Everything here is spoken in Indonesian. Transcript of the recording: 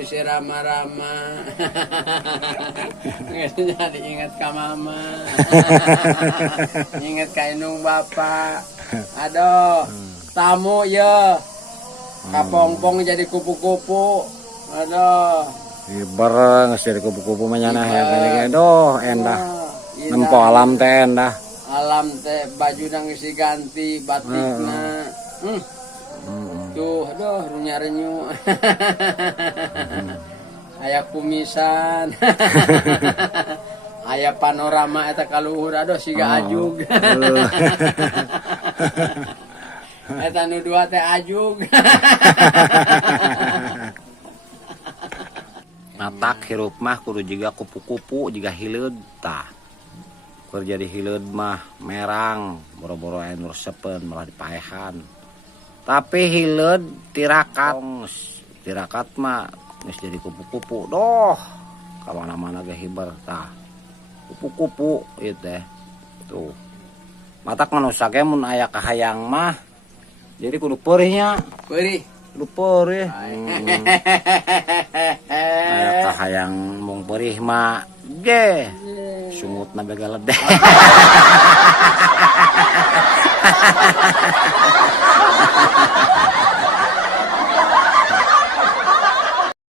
ku si Rama-Rama. Jadi ingat ka mama. Ingat ka inung bapak. Aduh, tamu ya. Kapongpong jadi kupu-kupu. Aduh. Bareng jadi kupu-kupu menyana ya doh endah. Nempo alam teh endah. Alam teh baju nang isi ganti batikna. Tuh, aduh runya-renyu. Aya kumisan. Aya panorama eta kaluhur aduh siga ajug. Eta nu dua teh ajug. Matak hirup mah kudu juga kupu-kupu juga hileud tah. Keur jadi hileud mah merang boro-boro aya nu resepen malah dipaehan. Tapi hileud tirakat mah geus jadi kupu-kupu doh. Ka mana-mana ge hiber tah. Kupu-kupu ieu teh. Tuh. Matak manusa ge mun aya kahayang mah jadi kudu peurih nya. Peurih. Kudu peurih. Aya kahayang mung peurih mah ge sungutna bega ledeh.